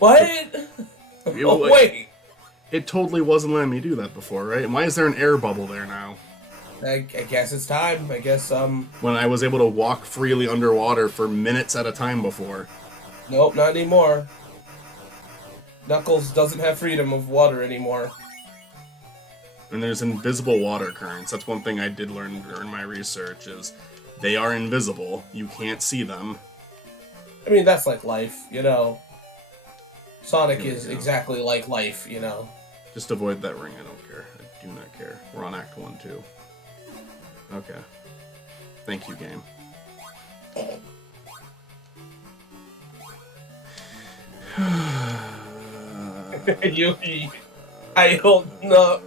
What? It, Wait. it totally wasn't letting me do that before, right? And why is there an air bubble there now? I guess it's time. I guess, When I was able to walk freely underwater for minutes at a time before. nope, not anymore. Knuckles doesn't have freedom of water anymore. And there's invisible water currents. That's one thing I did learn during my research is they are invisible. You can't see them. I mean, that's like life, you know. Sonic Here we is go. exactly like life, you know. Just avoid that ring. I don't care. I do not care. We're on Act 1, too. Okay. Thank you, game. I don't know.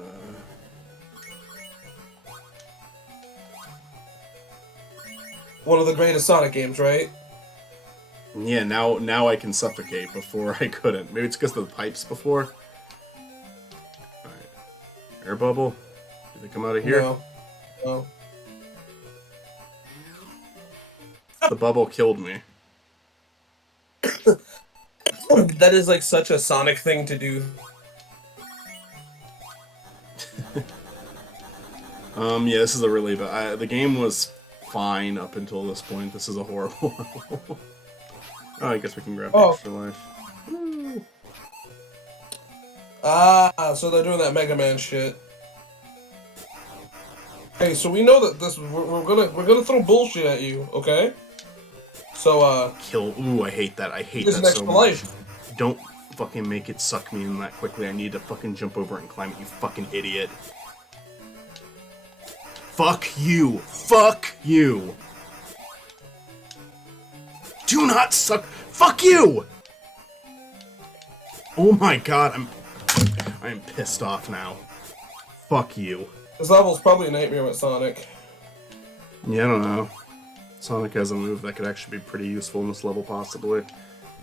One of the greatest Sonic games, right? Yeah, now I can suffocate. Before I couldn't. Maybe it's because of the pipes before. Alright. Air bubble. Did they come out of here? No. The bubble killed me. That is like such a Sonic thing to do. Yeah, this is a really bad. The game was fine up until this point. This is a horrible level. Oh, I guess we can grab extra life. So they're doing that Mega Man shit. Hey, so we know that this we're gonna throw bullshit at you, okay? So Kill. Ooh, I hate that. I hate here's that an so extra much. life. Don't fucking make it suck me in that quickly. I need to fucking jump over it and climb it, you fucking idiot. Fuck you. Fuck you. Do not suck. Fuck you! Oh my god, I'm pissed off now. Fuck you. This level's probably a nightmare with Sonic. Yeah, I don't know. Sonic has a move that could actually be pretty useful in this level, possibly.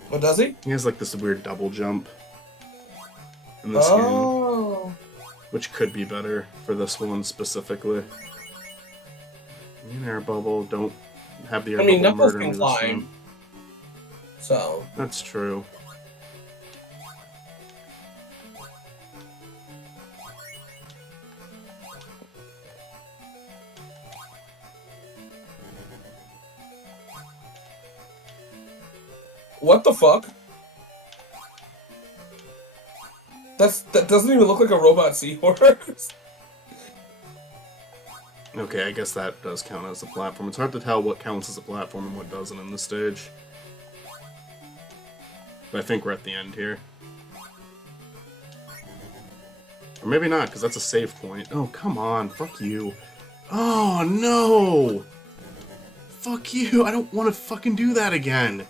What does he? He has like this weird double jump in this game, which could be better for this one specifically. An air bubble, don't have the air bubble Knuckles murder me can this climb. time. So That's true. what the fuck? That doesn't even look like a robot seahorse. Okay, I guess that does count as a platform. It's hard to tell what counts as a platform and what doesn't in this stage. But I think we're at the end here. Or maybe not, because that's a save point. Oh, come on. Fuck you. Oh, no! Fuck you. I don't want to fucking do that again.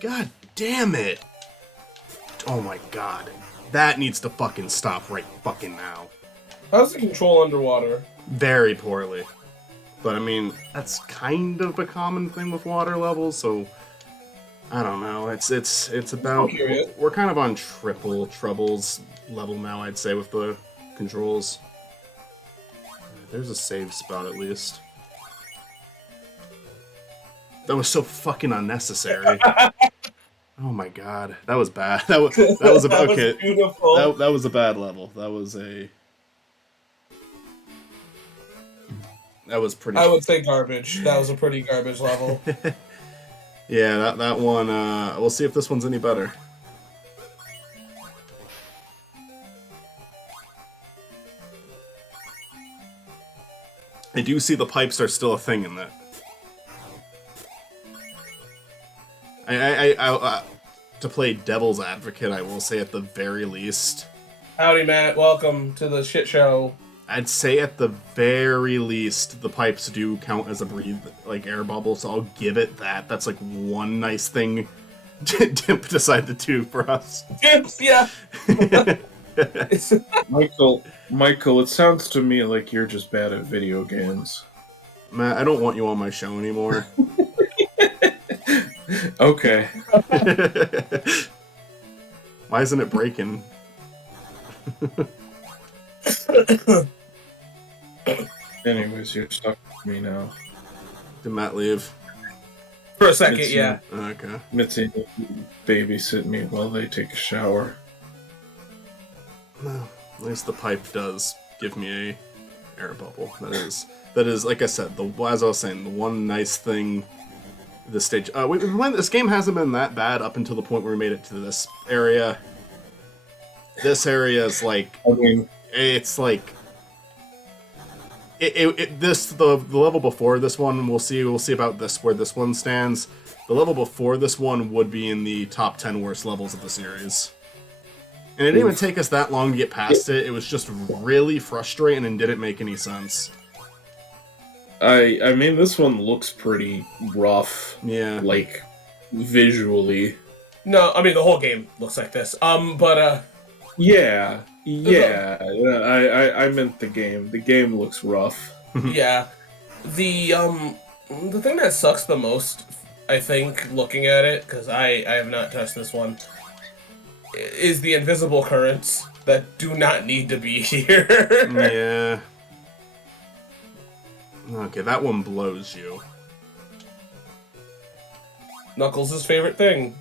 God damn it. Oh my god. That needs to fucking stop right fucking now. How's the control underwater? Very poorly. But I mean, that's kind of a common thing with water levels, so I don't know. It's about we're kind of on triple troubles level now, I'd say, with the controls. There's a save spot at least. That was so fucking unnecessary. Oh my god, that was bad. That was a, That okay. was beautiful. That was a bad level. That was pretty. I would say garbage. That was a pretty garbage level. Yeah, that one. We'll see if this one's any better. I do see the pipes are still a thing in that. To play devil's advocate, I will say at the very least. Howdy, Matt. Welcome to the shit show. I'd say at the very least, the pipes do count as a air bubble, so I'll give it that. That's like one nice thing to decide the two for us. Yeah. Michael, it sounds to me like you're just bad at video games. Matt, I don't want you on my show anymore. Okay. Why isn't it breaking? Anyways, you're stuck with me now. Did Matt leave? For a second, yeah. Okay. Mitzi babysit me while they take a shower. Well, at least the pipe does give me a air bubble. That is like I said. As I was saying, the one nice thing. This stage, this game hasn't been that bad up until the point where we made it to this area. This area is like, I mean, it's like, the level before this one. We'll see about this where this one stands. The level before this one would be in the top 10 worst levels of the series. And it didn't even take us that long to get past it. It was just really frustrating and didn't make any sense. I mean, this one looks pretty rough. Yeah. Like, visually. No, I mean, the whole game looks like this. Yeah. I meant the game. The game looks rough. Yeah. The thing that sucks the most, I think, looking at it, because I have not touched this one, is the invisible currents that do not need to be here. Yeah. Okay, that one blows you. Knuckles' favorite thing.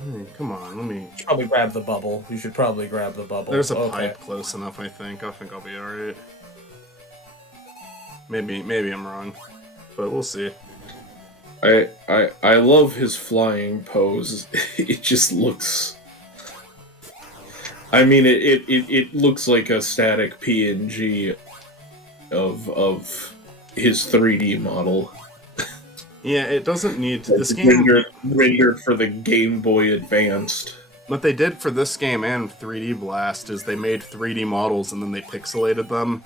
Hey, come on, let me... Probably grab the bubble. You should probably grab the bubble. There's a pipe close enough, I think. I think I'll be alright. Maybe I'm wrong. But we'll see. I love his flying pose. It just looks... I mean, it looks like a static PNG of his 3D model. Yeah, it doesn't need to. This game rendered for the Game Boy Advanced. What they did for this game and 3D Blast is they made 3D models and then they pixelated them.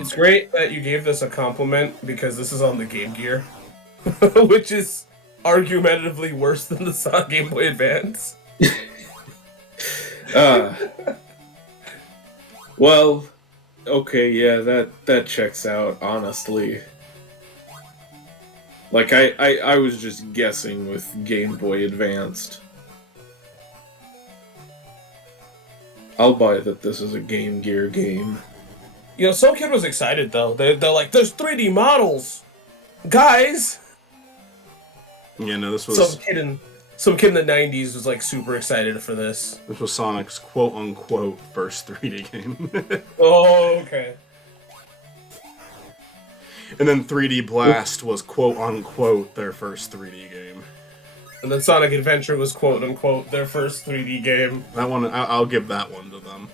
It's great that you gave this a compliment because this is on the Game Gear, which is argumentatively worse than the Game Boy Advance. Well, okay, yeah, that checks out, honestly. Like, I was just guessing with Game Boy Advanced. I'll buy that this is a Game Gear game. You know, some kid was excited, though. They're like, there's 3D models! Guys! Yeah, no, this was... Some kid in the 90s was, like, super excited for this. This was Sonic's quote-unquote first 3D game. Oh, okay. And then 3D Blast was quote-unquote their first 3D game. And then Sonic Adventure was quote-unquote their first 3D game. That one, I'll give that one to them.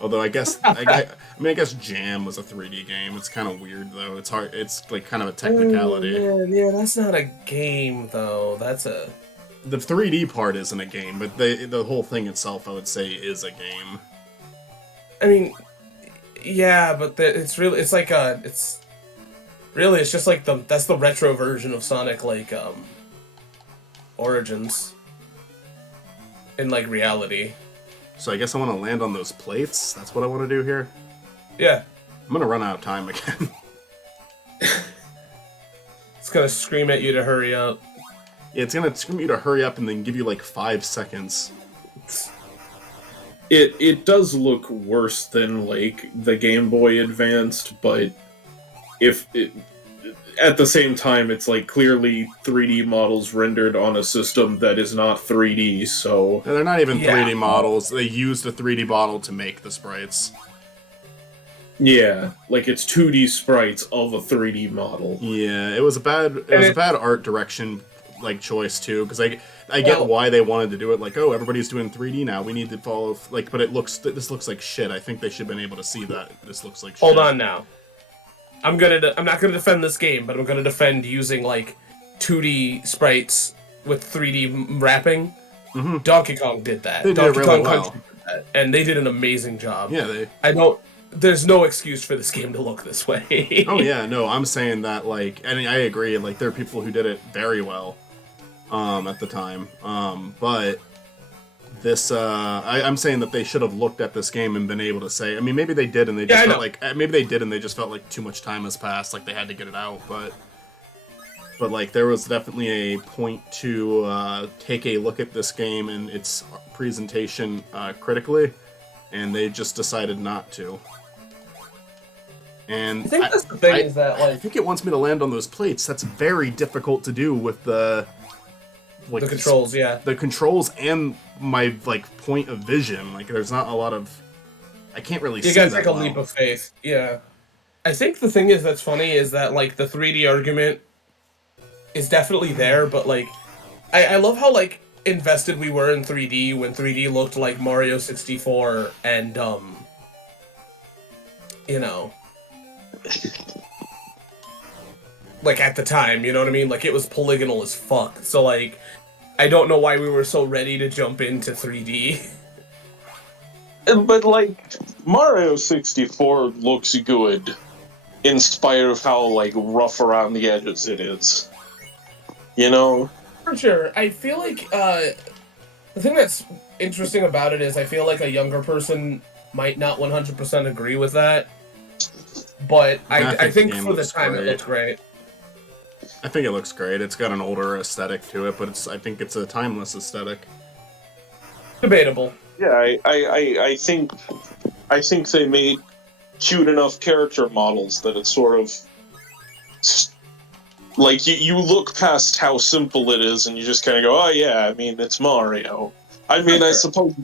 Although I guess, I guess Jam was a 3D game. It's kind of weird, though. It's hard, it's like kind of a technicality. Oh, yeah, that's not a game, though. That's a... The 3D part isn't a game, but the whole thing itself, I would say, is a game. I mean, yeah, but it's just like that's the retro version of Sonic, like, Origins. In, like, reality. So I guess I want to land on those plates. That's what I want to do here. Yeah. I'm gonna run out of time again. It's gonna scream at you to hurry up. Yeah, it's gonna scream you to hurry up and then give you like 5 seconds. It does look worse than like the Game Boy Advanced, but at the same time, it's like clearly 3D models rendered on a system that is not 3D, so... And they're not even 3D models. They used a 3D model to make the sprites. Yeah, like it's 2D sprites of a 3D model. Yeah, it was a bad art direction like choice too, because I get why they wanted to do it. Like, oh, everybody's doing 3D now. We need to follow like, but this looks like shit. I think they should have been able to see that this looks like shit. Hold on now. I'm not gonna defend this game, but I'm gonna defend using like 2D sprites with 3D wrapping. Mm-hmm. Donkey Kong did that. They did Donkey it really Kong well. Country did that, and they did an amazing job. Yeah, There's no excuse for this game to look this way. Oh yeah, no, I'm saying that like, and I agree. Like, there are people who did it very well, at the time. But this, I'm saying that they should have looked at this game and been able to say. I mean, maybe they did, and they just felt like maybe they did, and they just felt like too much time has passed, like they had to get it out. But like there was definitely a point to take a look at this game and its presentation critically, and they just decided not to. And I think that's the thing is that, I like... think it wants me to land on those plates. That's very difficult to do with the... Like, the controls, yeah. The controls and my, like, point of vision. Like, there's not a lot of... I can't really see that You gotta take a leap of faith, yeah. I think the thing is that's funny is that, like, the 3D argument is definitely there, but, like, I love how, like, invested we were in 3D when 3D looked like Mario 64 and, you know... like, at the time, you know what I mean? Like, it was polygonal as fuck, so, like, I don't know why we were so ready to jump into 3D. But, like, Mario 64 looks good, in spite of how, like, rough around the edges it is. You know? For sure. I feel like, the thing that's interesting about it is I feel like a younger person might not 100% agree with that. But I think for the time it looked great. I think it looks great. It's got an older aesthetic to it, but I think it's a timeless aesthetic. Debatable. Yeah, I think they made cute enough character models that it's sort of like you look past how simple it is and you just kind of go, oh yeah, I mean it's Mario. I mean, I suppose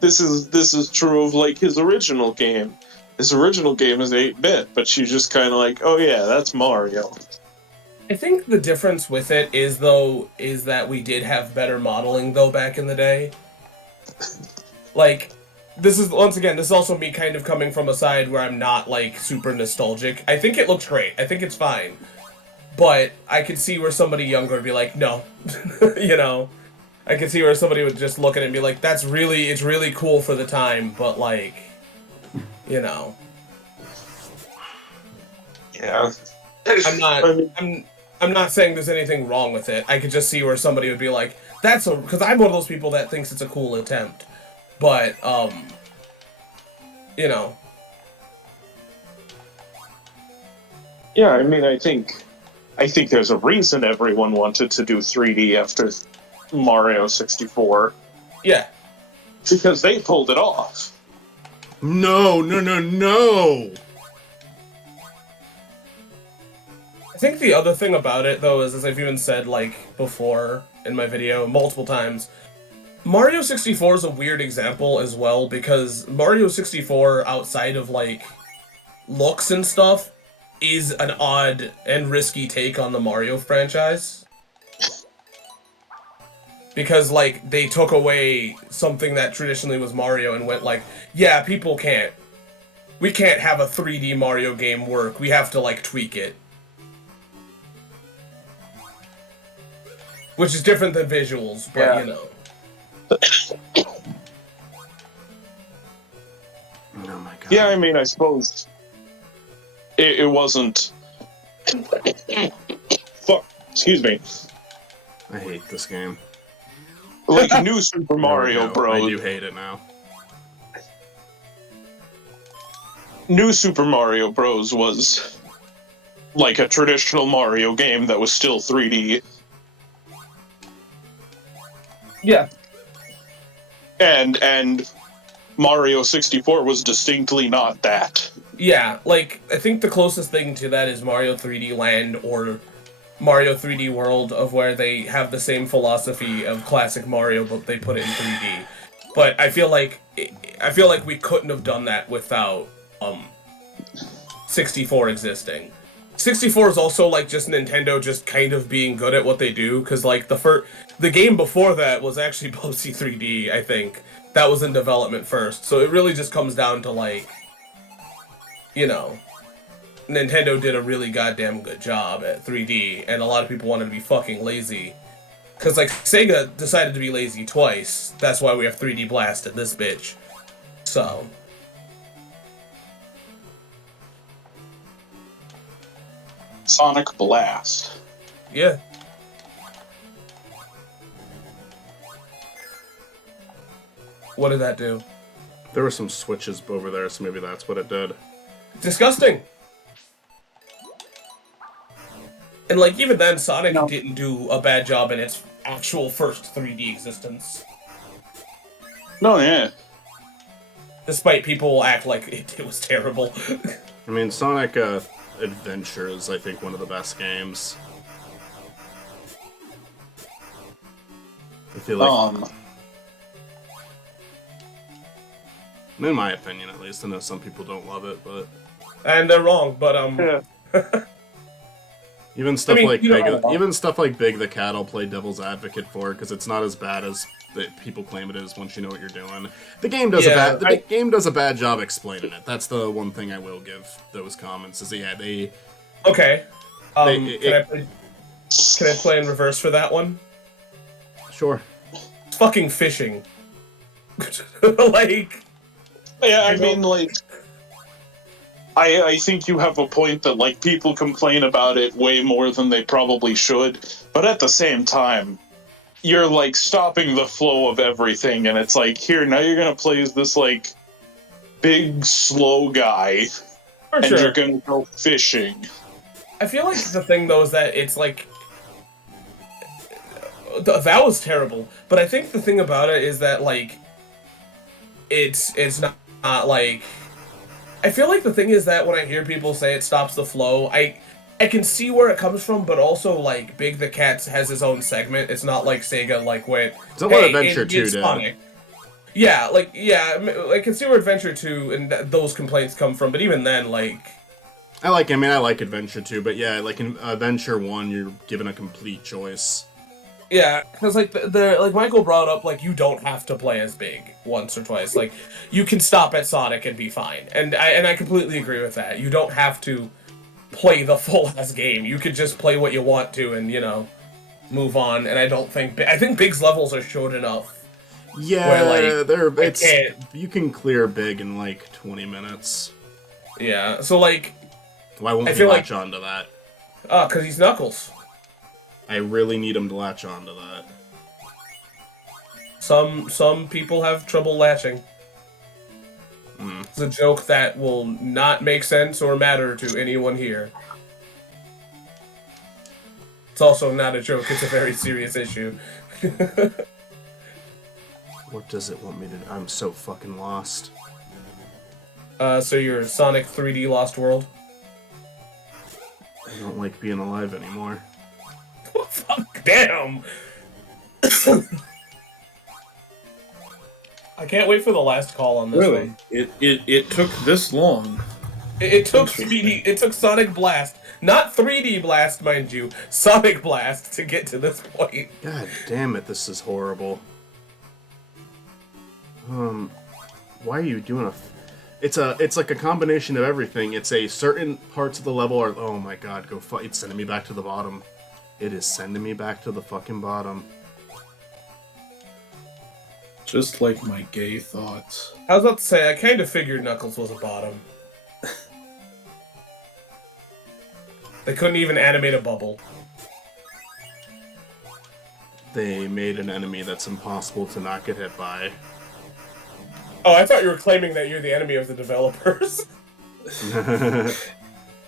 this is true of like his original game. His original game is 8-bit, but you just kind of like, oh yeah, that's Mario. I think the difference with it is that we did have better modeling though back in the day. Like, this is also me kind of coming from a side where I'm not like super nostalgic. I think it looks great. I think it's fine. But I could see where somebody younger would be like, no. You know? I could see where somebody would just look at it and be like, it's really cool for the time, but like, you know. Yeah. I'm not saying there's anything wrong with it. I could just see where somebody would be like, because I'm one of those people that thinks it's a cool attempt. But, you know. Yeah, I mean, I think there's a reason everyone wanted to do 3D after Mario 64. Yeah. Because they pulled it off. No! I think the other thing about it, though, is, as I've even said, like, before in my video, multiple times, Mario 64 is a weird example as well, because Mario 64, outside of, like, looks and stuff, is an odd and risky take on the Mario franchise. Because, like, they took away something that traditionally was Mario and went like, yeah, we can't have a 3D Mario game work, we have to, like, tweak it. Which is different than visuals, but, yeah. You know. Oh my god. Yeah, I mean, I suppose it wasn't... Fuck, excuse me. I hate this game. Like New Super Mario Bros. I do hate it now. New Super Mario Bros. Was like a traditional Mario game that was still 3D. Yeah. And Mario 64 was distinctly not that. Yeah, like, I think the closest thing to that is Mario 3D Land or Mario 3D World, of where they have the same philosophy of classic Mario, but they put it in 3D. But I feel like we couldn't have done that without 64 existing. 64 is also like just Nintendo just kind of being good at what they do, because like the game before that was actually Bubsy 3D, I think. That was in development first, so it really just comes down to like, you know, Nintendo did a really goddamn good job at 3D, and a lot of people wanted to be fucking lazy. Because, like, Sega decided to be lazy twice. That's why we have 3D Blast in this bitch. So. Sonic Blast. Yeah. What did that do? There were some switches over there, so maybe that's what it did. Disgusting! And, like, even then, Sonic didn't do a bad job in its actual first 3D existence. No, yeah. despite people act like it was terrible. I mean, Sonic Adventure is, I think, one of the best games. I feel like, in my opinion, at least. I know some people don't love it, but And they're wrong, but Yeah. even stuff I mean, like you know, Big, even stuff like Big the Cat, I'll play devil's advocate for because it's not as bad as people claim it is once you know what you're doing. The game does game does a bad job explaining it. That's the one thing I will give those comments is they. Okay. Can I play in reverse for that one? Sure. It's fucking fishing. Like. Yeah, I mean, like, I think you have a point that, like, people complain about it way more than they probably should, but at the same time, you're, like, stopping the flow of everything, and it's like, here, now you're gonna play as this, like, big, slow guy, and you're gonna go fishing. I feel like the thing, though, is that it's, like... That was terrible, but I think the thing about it is that, like, it's not like... I feel like the thing is that when I hear people say it stops the flow, I can see where it comes from, but also, like, Big the Cat has his own segment. It's not like Sega, like, went, it's what Adventure 2 did. Sonic. Yeah, like, yeah, I can see where Adventure 2 and those complaints come from, but even then, like... I like Adventure 2, but yeah, like in Adventure 1, you're given a complete choice. Yeah, because, like, like Michael brought up, like, you don't have to play as Big once or twice. Like, you can stop at Sonic and be fine. And I completely agree with that. You don't have to play the full-ass game. You could just play what you want to and, you know, move on. And I think Big's levels are short enough. Yeah, where, you can clear Big in, like, 20 minutes. Yeah, so, like... Why won't you latch onto that? Because he's Knuckles. I really need him to latch onto that. Some people have trouble latching. It's a joke that will not make sense or matter to anyone here. It's also not a joke, it's a very serious issue. What does it want me to do? I'm so fucking lost. So you're Sonic 3D Lost World? I don't like being alive anymore. Fuck, damn! I can't wait for the last call on this one. It took this long. It took Sonic Blast, not 3D Blast, mind you, Sonic Blast to get to this point. God damn it, this is horrible. Why are you doing it's like a combination of everything. It's a certain parts of the level are, oh my god, it's sending me back to the bottom. It is sending me back to the fucking bottom. Just like my gay thoughts. I was about to say, I kind of figured Knuckles was a bottom. They couldn't even animate a bubble. They made an enemy that's impossible to not get hit by. Oh, I thought you were claiming that you're the enemy of the developers.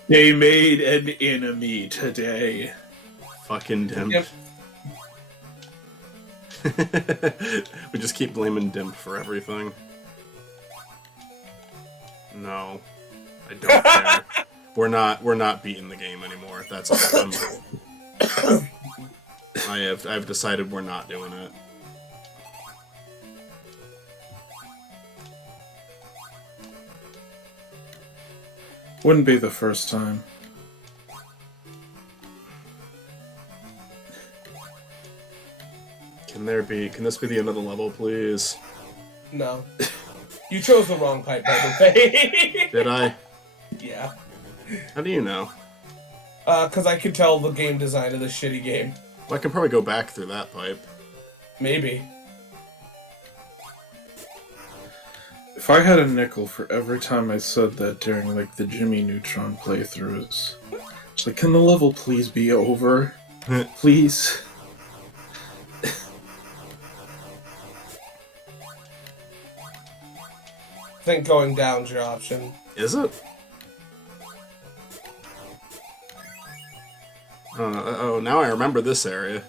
They made an enemy today. Fucking Dimp. Yep. We just keep blaming Dimp for everything. No. I don't care. We're not beating the game anymore. That's all. I've decided we're not doing it. Wouldn't be the first time. Can this be the end of the level, please? No. You chose the wrong pipe, by the way. Did I? Yeah. How do you know? Because I could tell the game design of this shitty game. Well, I can probably go back through that pipe. Maybe. If I had a nickel for every time I said that during, like, the Jimmy Neutron playthroughs, it's like, can the level please be over? Please? I think going down's your option. Is it? Oh, now I remember this area.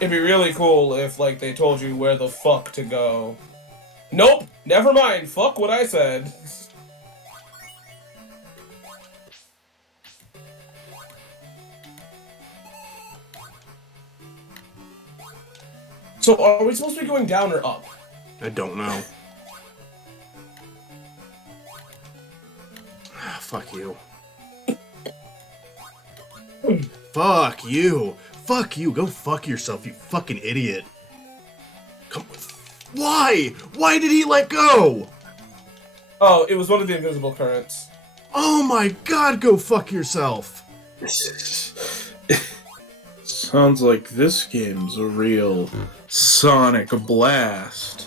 It'd be really cool if, like, they told you where the fuck to go. Nope! Never mind! Fuck what I said! So, are we supposed to be going down or up? I don't know. Fuck you. Fuck you. Fuck you. Go fuck yourself, you fucking idiot. Come. Why? Why did he let go? Oh, it was one of the invisible currents. Oh my god, go fuck yourself. Sounds like this game's a real Sonic blast.